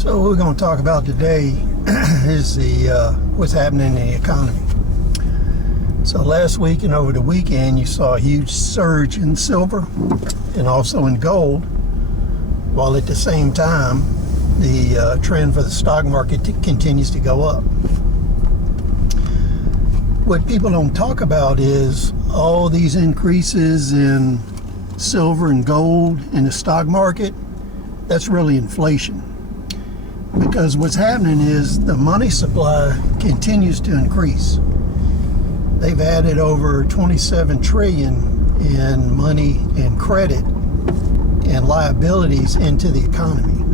So what we're going to talk about today is what's happening in the economy. So last week and over the weekend, you saw a huge surge in silver and also in gold, while at the same time, the trend for the stock market continues to go up. What people don't talk about is all these increases in silver and gold in the stock market. That's really inflation. Because what's happening is the money supply continues to increase. They've added over 27 trillion in money and credit and liabilities into the economy.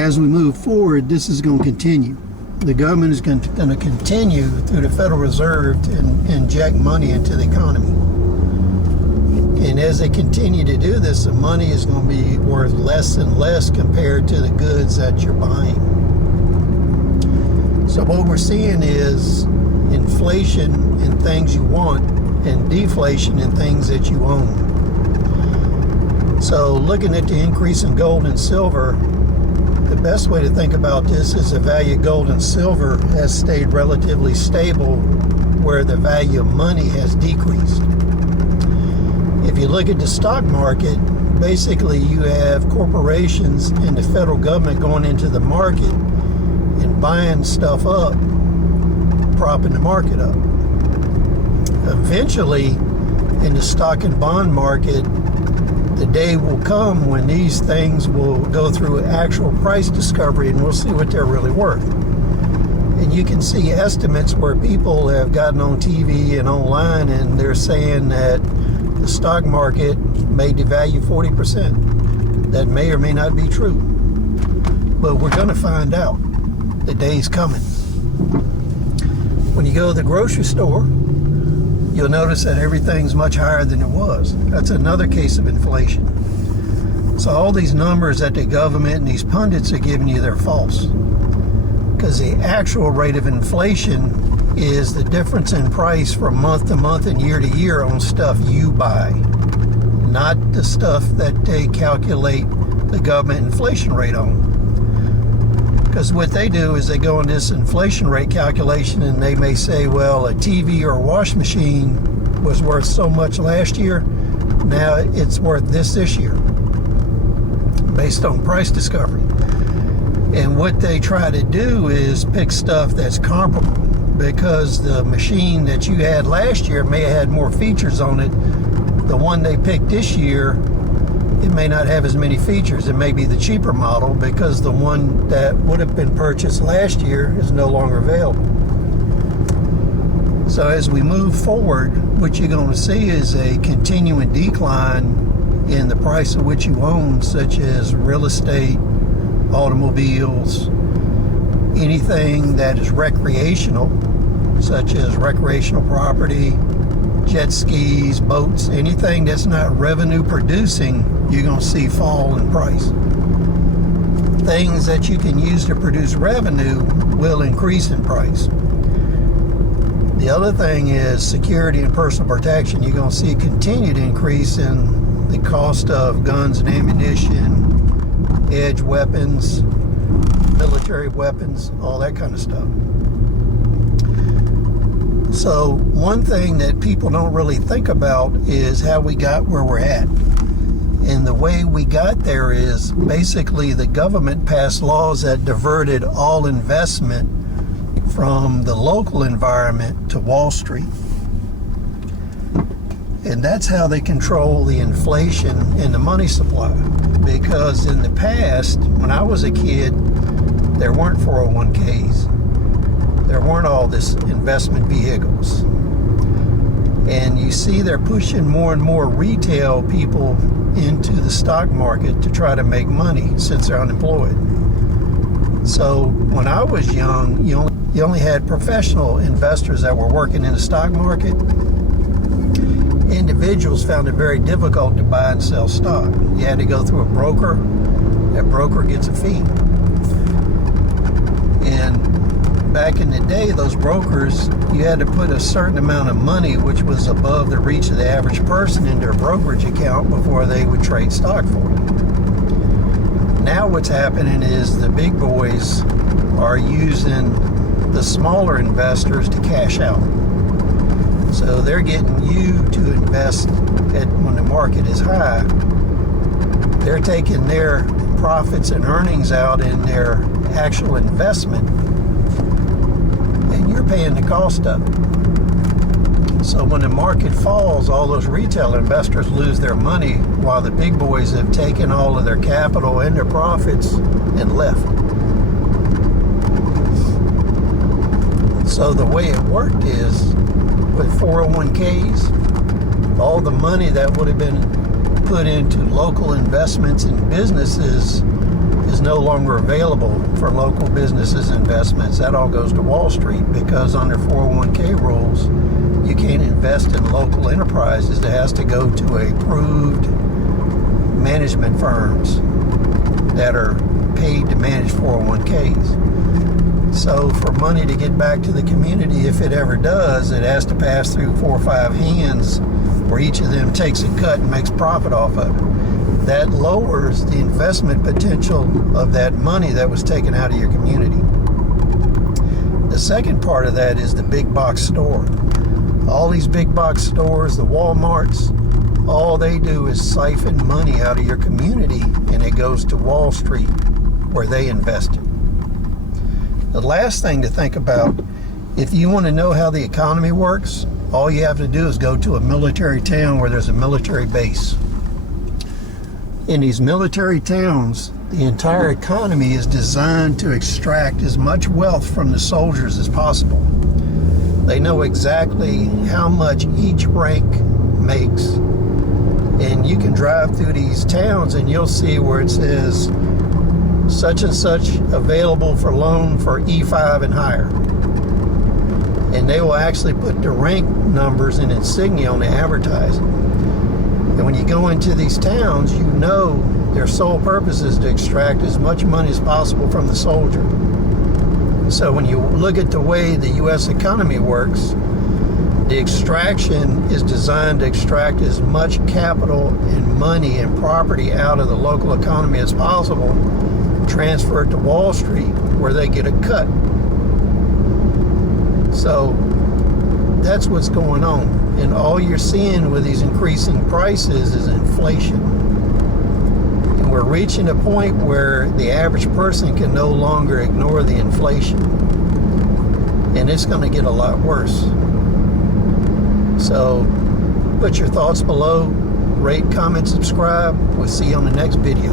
As we move forward, this is going to continue. The government is going to continue through the Federal Reserve to inject money into the economy. And as they continue to do this, the money is going to be worth less and less compared to the goods that you're buying. So what we're seeing is inflation in things you want and deflation in things that you own. So looking at the increase in gold and silver, the best way to think about this is the value of gold and silver has stayed relatively stable where the value of money has decreased. If you look at the stock market, basically you have corporations and the federal government going into the market and buying stuff up, propping the market up. Eventually, in the stock and bond market, the day will come when these things will go through actual price discovery and we'll see what they're really worth. And you can see estimates where people have gotten on TV and online and they're saying that the stock market may devalue 40%. That may or may not be true. But we're going to find out. The day's coming. When you go to the grocery store, you'll notice that everything's much higher than it was. That's another case of inflation. So all these numbers that the government and these pundits are giving you, they're false. Because the actual rate of inflation is the difference in price from month to month and year to year on stuff you buy, not the stuff that they calculate the government inflation rate on. Because what they do is they go in this inflation rate calculation and they may say, well, a TV or a washing machine was worth so much last year, now it's worth this year, based on price discovery. And what they try to do is pick stuff that's comparable, because the machine that you had last year may have had more features on it. The one they picked this year, it may not have as many features. It may be the cheaper model because the one that would have been purchased last year is no longer available. So as we move forward, what you're going to see is a continuing decline in the price of what you own, such as real estate, automobiles, anything that is recreational, such as recreational property, jet skis, boats, anything that's not revenue producing, you're going to see fall in price. Things that you can use to produce revenue will increase in price. The other thing is security and personal protection. You're going to see a continued increase in the cost of guns and ammunition, edge weapons, military weapons, all that kind of stuff. So one thing that people don't really think about is how we got where we're at. And the way we got there is basically the government passed laws that diverted all investment from the local environment to Wall Street. And that's how they control the inflation and the money supply. Because in the past, when I was a kid, there weren't 401ks. There weren't all this investment vehicles. And you see they're pushing more and more retail people into the stock market to try to make money since they're unemployed. So when I was young, you only had professional investors that were working in the stock market. Individuals found it very difficult to buy and sell stock. You had to go through a broker. That broker gets a fee. And back in the day, those brokers, you had to put a certain amount of money, which was above the reach of the average person, in their brokerage account before they would trade stock for you. Now what's happening is the big boys are using the smaller investors to cash out. So they're getting you to invest when the market is high. They're taking their profits and earnings out in their actual investment, and you're paying the cost of it. So when the market falls, all those retail investors lose their money, while the big boys have taken all of their capital and their profits and left. So the way it worked is, with 401ks, all the money that would have been put into local investments and businesses is no longer available for local businesses investments. That all goes to Wall Street, because under 401k rules, you can't invest in local enterprises. It has to go to approved management firms that are paid to manage 401ks. So for money to get back to the community, if it ever does, it has to pass through 4 or 5 hands where each of them takes a cut and makes profit off of it. That lowers the investment potential of that money that was taken out of your community. The second part of that is the big box store. All these big box stores, the Walmarts, all they do is siphon money out of your community, and it goes to Wall Street where they invest it. The last thing to think about, if you want to know how the economy works, all you have to do is go to a military town where there's a military base. In these military towns, the entire economy is designed to extract as much wealth from the soldiers as possible. They know exactly how much each rank makes. And you can drive through these towns and you'll see where it says such and such available for loan for E5 and higher. And they will actually put the rank numbers and insignia on the advertising. And when you go into these towns, you know their sole purpose is to extract as much money as possible from the soldier. So when you look at the way the U.S. economy works, the extraction is designed to extract as much capital and money and property out of the local economy as possible, transfer it to Wall Street where they get a cut. So that's what's going on. And all you're seeing with these increasing prices is inflation. And we're reaching a point where the average person can no longer ignore the inflation. And it's going to get a lot worse. So put your thoughts below, rate, comment, subscribe. We'll see you on the next video.